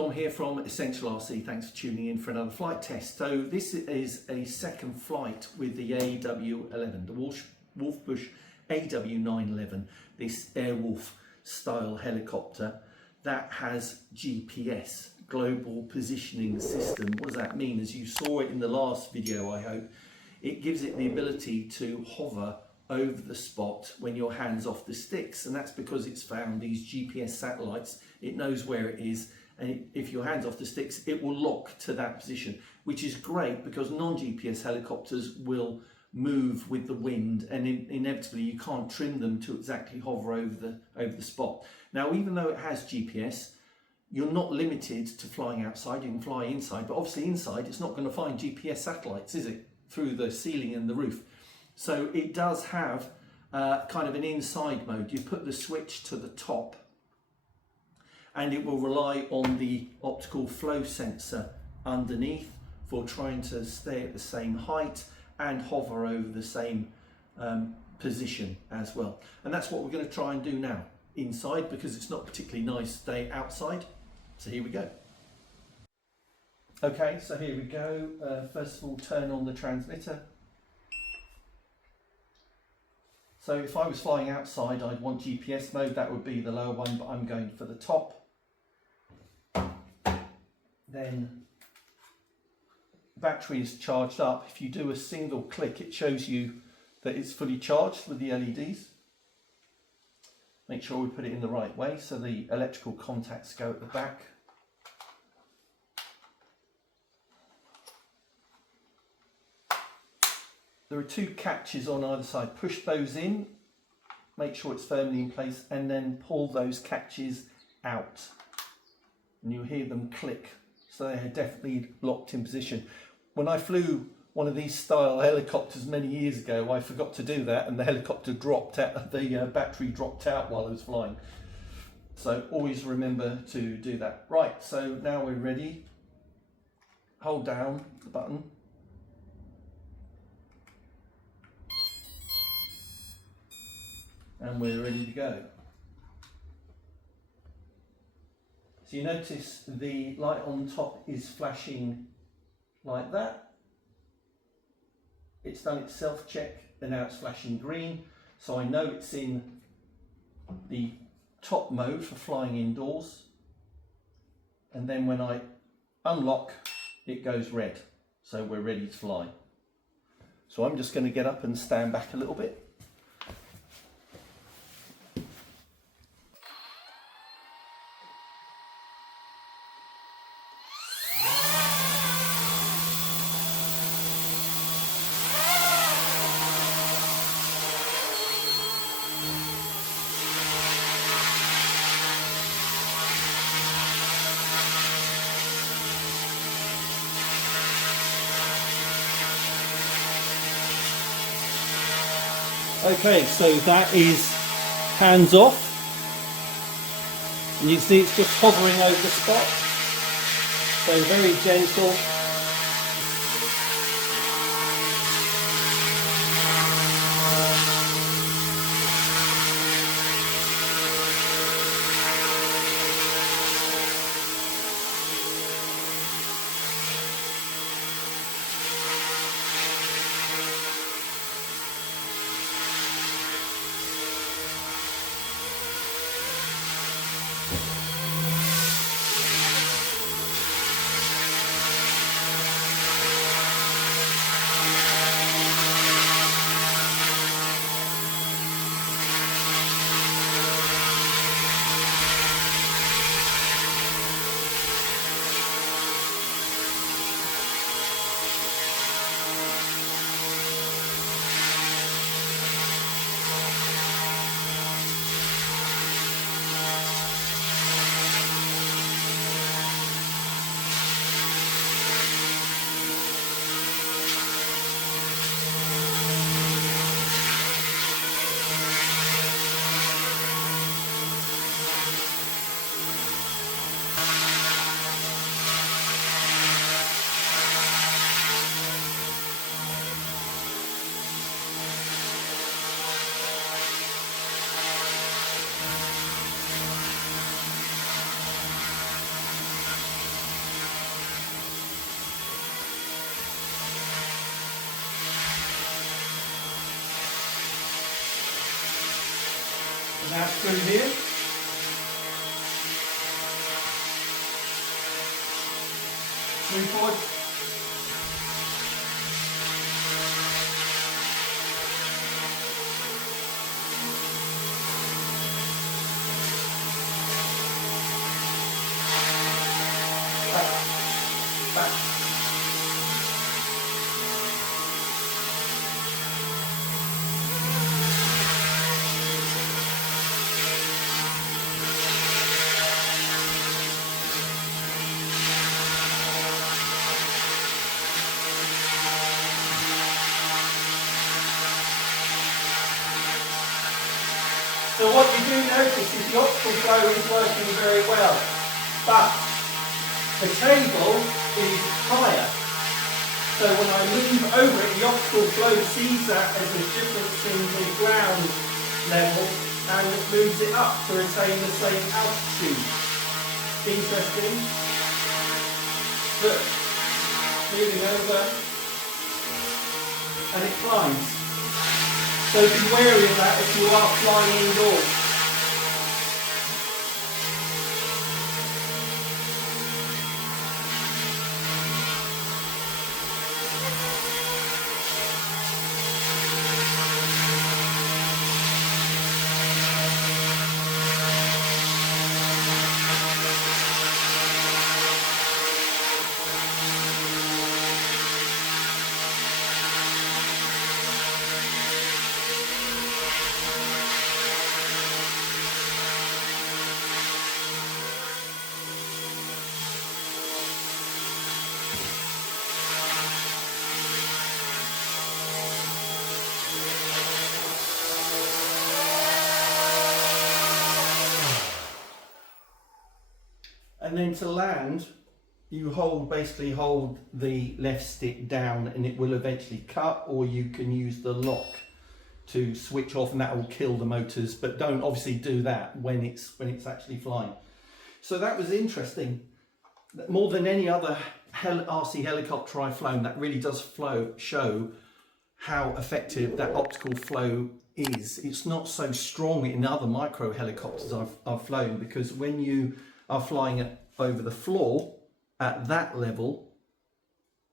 Dom here from Essential RC. Thanks for tuning in for another flight test. So this is a second flight with the AW-11, the WOLFBUSH AW-911, this Airwolf style helicopter that has GPS, Global Positioning System. What does that mean? As you saw it in the last video, I hope, it gives it the ability to hover over the spot when your hand's off the sticks, and that's because it's found these GPS satellites. It knows where it is, and if your hand's off the sticks, it will lock to that position, which is great because non-GPS helicopters will move with the wind, and inevitably you can't trim them to exactly hover over the spot. Now, even though it has GPS, you're not limited to flying outside. You can fly inside, but obviously inside it's not going to find GPS satellites, is it, through the ceiling and the roof? So it does have kind of an inside mode. You put the switch to the top and it will rely on the optical flow sensor underneath for trying to stay at the same height and hover over the same position as well. And that's what we're going to try and do now inside, because it's not particularly nice to stay outside. So here we go. Okay, so here we go. First of all, turn on the transmitter. So if I was flying outside, I'd want GPS mode. That would be the lower one, but I'm going for the top. Then battery is charged up. If you do a single click, it shows you that it's fully charged with the LEDs. Make sure we put it in the right way so the electrical contacts go at the back. There are two catches on either side. Push those in, make sure it's firmly in place, and then pull those catches out. And you'll hear them click. So they're definitely locked in position. When I flew one of these style helicopters many years ago, I forgot to do that, and the helicopter dropped out, the battery dropped out while I was flying. So always remember to do that. Right, so now we're ready. Hold down the button. And we're ready to go. So you notice the light on top is flashing like that. It's done its self-check and now it's flashing green. So I know it's in the top mode for flying indoors. And then when I unlock, it goes red. So we're ready to fly. So I'm just going to get up and stand back a little bit. Okay, so that is hands off, and you see it's just hovering over the spot, so very gentle. Now through here. Move forward. Back. So what you do notice is the optical flow is working very well, but the cable is higher. So when I move over it, the optical flow sees that as a difference in the ground level and it moves it up to retain the same altitude. Interesting. Look, moving over and it climbs. So be wary of that if you are flying indoors. And then to land, you basically hold the left stick down and it will eventually cut, or you can use the lock to switch off and that will kill the motors, but don't obviously do that when it's actually flying. So that was interesting. More than any other RC helicopter I've flown, that really does show how effective that optical flow is. It's not so strong in other micro helicopters I've flown, because when you are flying it over the floor at that level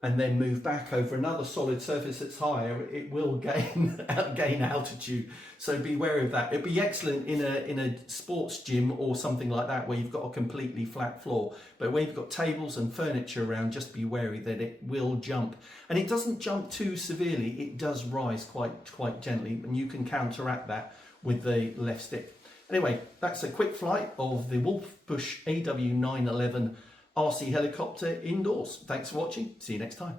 and then move back over another solid surface that's higher, it will gain altitude. So be wary of that. It'd be excellent in a sports gym or something like that where you've got a completely flat floor. But where you've got tables and furniture around, just be wary that it will jump. And it doesn't jump too severely, it does rise quite gently, and you can counteract that with the left stick. Anyway, that's a quick flight of the WOLFBUSH AW-911 RC helicopter indoors. Thanks for watching. See you next time.